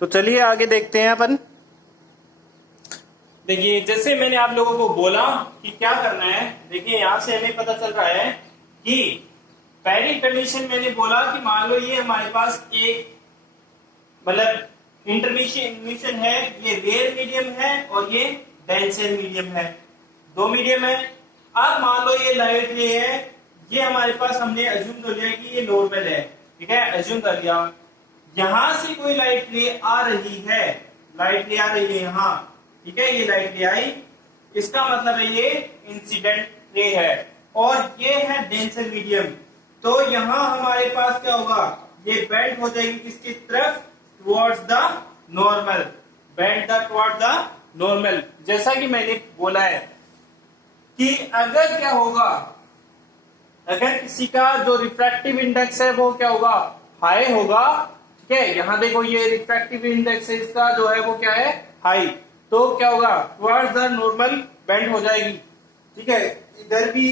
तो चलिए आगे देखते हैं अपन। देखिए जैसे मैंने आप लोगों को बोला कि क्या करना है, देखिए यहां से हमें पता चल रहा है कि पहली कंडीशन मैंने बोला कि मान लो ये हमारे पास एक मतलब इंटरमिशन है, ये रेयर मीडियम है और ये डेंसर मीडियम है, दो मीडियम है। अब मान लो ये लाइट रे है, ये हमारे पास हमने अज्यूम कर लिया कि ये नॉर्मल है, ठीक है, अज्यूम कर लिया। यहां से कोई लाइट रे आ रही है, लाइट रे आ रही है यहाँ, ठीक है, ये लाइट रे आई, इसका मतलब है ये इंसिडेंट रे है और ये है डेंसर मीडियम। तो यहां हमारे पास क्या होगा, ये बेंड हो जाएगी किसकी तरफ, towards the normal, bend the towards the normal. जैसा कि मैंने बोला है कि अगर क्या होगा, अगर किसी का जो रिफ्रैक्टिव इंडेक्स है वो क्या होगा, हाई होगा, ठीक है, यहां देखो ये रिफ्रैक्टिव इंडेक्स है इसका जो है वो क्या है, हाई, तो क्या होगा, टुवर्ड्स द नॉर्मल बेंड हो जाएगी, ठीक है, इधर भी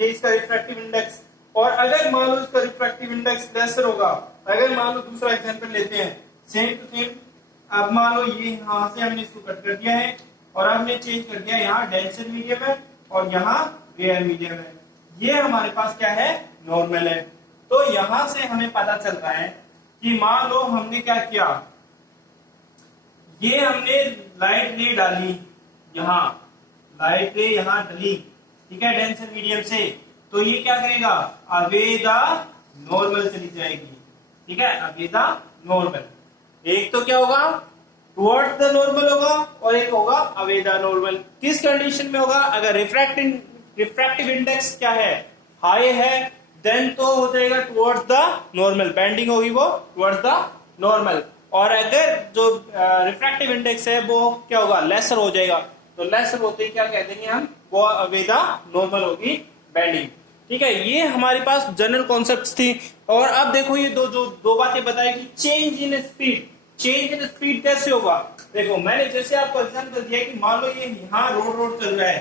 ये इसका रिफ्रैक्टिव इंडेक्स। और अगर मान लो इसका रिफ्रैक्टिव इंडेक्स लेसर होगा, अगर मान लो दूसरा एग्जांपल लेते हैं सेम टू सेम, अब मान लो ये यहां से हमने इसको कट कर दिया है और हमने चेंज कर दिया, यहाँ डेंसर मीडियम है और यहाँ रेयर मीडियम है, ये हमारे पास क्या है, नॉर्मल है। तो यहां से हमें पता चल रहा है कि मान लो हमने क्या किया, ये हमने लाइट रे डाली, यहाँ लाइट रे यहाँ डली, ठीक है, डेंसर मीडियम से, तो ये क्या करेगा, अवे द नॉर्मल चली जाएगी, ठीक है, अवे द नॉर्मल। एक तो क्या होगा, टुवर्ड्स द नॉर्मल होगा और एक होगा अवे द नॉर्मल। किस कंडीशन में होगा, अगर रिफ्रैक्टिव इंडेक्स क्या है, हाई है, देन तो हो जाएगा टुवर्ड्स द नॉर्मल, बेंडिंग होगी वो टुवर्ड्स द नॉर्मल। और अगर जो रिफ्रैक्टिव इंडेक्स है वो क्या होगा, लेसर हो जाएगा, तो लेसर होते ही क्या कह देंगे हम, वो अवे द नॉर्मल होगी, बेंडिंग, ठीक है। ये हमारे पास जनरल कॉन्सेप्ट्स थी। और अब देखो ये दो बातें बताई कि change in speed, change in speed कैसे होगा। देखो मैंने जैसे आपको एग्जांपल दिया कि मान लो ये यहाँ रोड चल रहा है,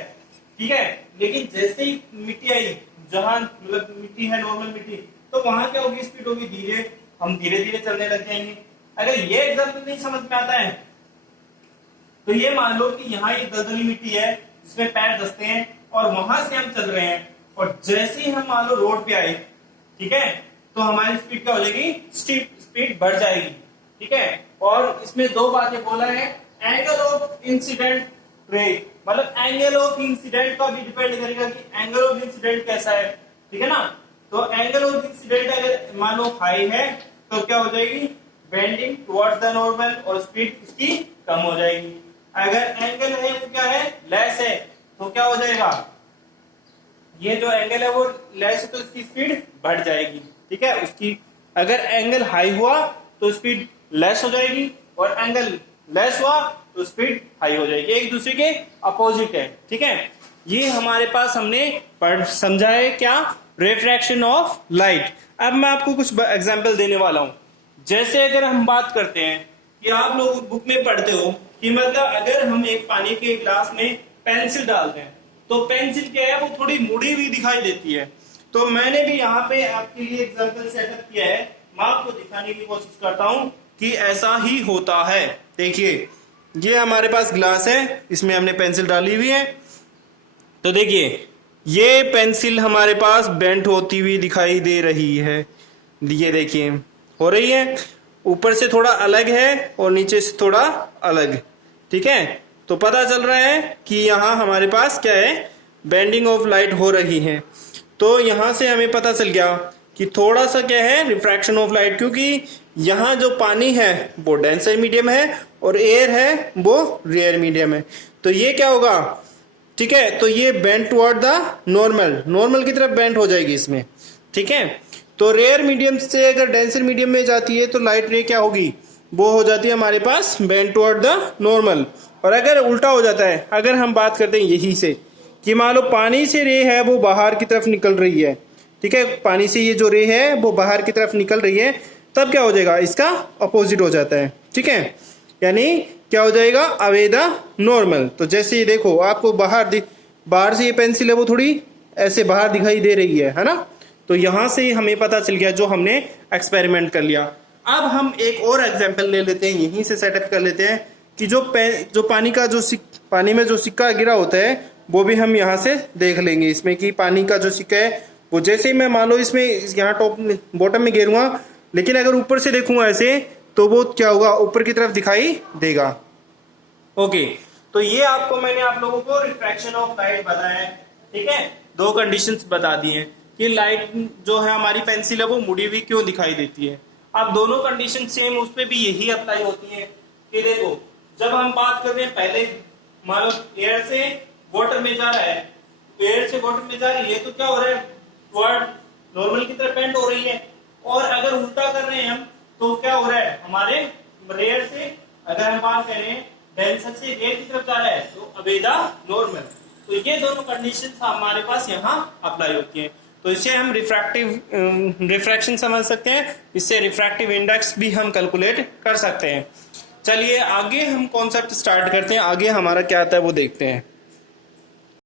ठीक है, लेकिन जैसे ही मिट्टी आई, जहां मतलब मिट्टी है नॉर्मल मिट्टी, तो वहां क्या होगी, स्पीड होगी धीरे, हम धीरे धीरे चलने लग जाएंगे। अगर ये एग्जांपल नहीं समझ में आता है तो ये मान लो कि यहाँ ये दलदली मिट्टी है जिसमें पैर धंसते हैं और वहां से हम चल रहे हैं, और जैसे ही हम मान लो रोड पे आए, ठीक है, तो हमारी स्पीड क्या हो जाएगी, स्पीड बढ़ जाएगी, ठीक है। और इसमें दो बातें बोला है, एंगल ऑफ इंसिडेंट रे, मतलब एंगल ऑफ इंसिडेंट का भी डिपेंड करेगा कि एंगल ऑफ इंसिडेंट कैसा है, ठीक है ना। तो एंगल ऑफ इंसिडेंट अगर मान लो हाई है तो क्या हो जाएगी, बेंडिंग टुवर्ड्स द नॉर्मल और स्पीड इसकी कम हो जाएगी। अगर एंगल है वो क्या है, लेस है, तो क्या हो जाएगा, ये जो एंगल है वो लेस है तो इसकी स्पीड बढ़ जाएगी, ठीक है। उसकी अगर एंगल हाई हुआ तो स्पीड लेस हो जाएगी और एंगल लेस हुआ तो स्पीड हाई हो जाएगी, एक दूसरे के अपोजिट है, ठीक है। ये हमारे पास हमने समझा है क्या, रिफ्रैक्शन ऑफ लाइट। अब मैं आपको कुछ एग्जांपल देने वाला हूं। जैसे अगर हम बात करते हैं कि आप लोग बुक में पढ़ते हो कि मतलब अगर हम एक पानी के गिलास में पेंसिल डालते हैं तो पेंसिल क्या है, वो थोड़ी मुड़ी हुई दिखाई देती है। तो मैंने भी यहाँ पे आपके लिए एग्जांपल सेटअप किया है, मैं आपको दिखाने की कोशिश करता हूँ कि ऐसा ही होता है। देखिए ये हमारे पास ग्लास है, इसमें हमने पेंसिल डाली हुई है, तो देखिए ये पेंसिल हमारे पास बेंट होती हुई दिखाई दे रही है, ये देखिए हो रही है, ऊपर से थोड़ा अलग है और नीचे से थोड़ा अलग, ठीक है। तो पता चल रहा है कि यहाँ हमारे पास क्या है, बेंडिंग ऑफ लाइट हो रही है। तो यहाँ से हमें पता चल गया कि थोड़ा सा क्या है, रिफ्रैक्शन ऑफ लाइट, क्योंकि यहाँ जो पानी है वो डेंसर मीडियम है और एयर है वो रेयर मीडियम है, तो ये क्या होगा, ठीक है, तो ये बेंड टुवर्ड द नॉर्मल की तरफ बेंड हो जाएगी इसमें, ठीक है। तो रेयर मीडियम से अगर डेंसर मीडियम में जाती है तो लाइट रे क्या होगी, वो हो जाती है हमारे पास बेंड टुवर्ड द नॉर्मल। और अगर उल्टा हो जाता है, अगर हम बात करते हैं यही से कि मान लो पानी से रे है वो बाहर की तरफ निकल रही है, ठीक है, पानी से ये जो रे है वो बाहर की तरफ निकल रही है, तब क्या हो जाएगा, इसका अपोजिट हो जाता है, ठीक है, यानी क्या हो जाएगा, अवे द नॉर्मल। तो जैसे ये देखो आपको बाहर से ये पेंसिल है वो थोड़ी ऐसे बाहर दिखाई दे रही है ना, तो यहां से हमें पता चल गया जो हमने एक्सपेरिमेंट कर लिया। अब हम एक और एग्जांपल ले लेते हैं, यहीं से सेटअप कर लेते हैं कि जो पानी का पानी में जो सिक्का गिरा होता है वो भी हम यहाँ से देख लेंगे इसमें कि पानी का जो सिक्का है वो जैसे ही मैं मान लो इसमें यहाँ बॉटम में गिरूंगा, लेकिन अगर ऊपर से देखूंगा ऐसे तो वो क्या होगा, ऊपर की तरफ दिखाई देगा। ओके, तो ये मैंने आप लोगों को रिफ्रैक्शन ऑफ लाइट बताया है। ठीक है, दो कंडीशंस बता दी हैं कि लाइट जो है हमारी पेंसिल है वो मुड़ी हुई क्यों दिखाई देती है। अब दोनों कंडीशन सेम उस पर भी यही अप्लाई होती है कि देखो जब हम बात कर रहे हैं, पहले मान लो एयर से वाटर में जा रहा है, एयर से वाटर में जा रही है तो क्या हो रहा है, वर्ड नॉर्मल की तरफ बेंड हो रही है। और अगर उल्टा कर रहे हैं हम तो क्या हो रहा है, हमारे रेयर से अगर हम बात करें डेंसर से रेयर की तरफ जा रहा है तो अवे द नॉर्मल। तो ये दोनों कंडीशंस हमारे पास यहाँ अप्लाई होती हैं। तो इससे हम रिफ्रैक्शन समझ सकते हैं, इससे रिफ्रैक्टिव इंडेक्स भी हम कैलकुलेट कर सकते हैं। चलिए आगे हम कॉन्सेप्ट स्टार्ट करते हैं, आगे हमारा क्या आता है वो देखते हैं।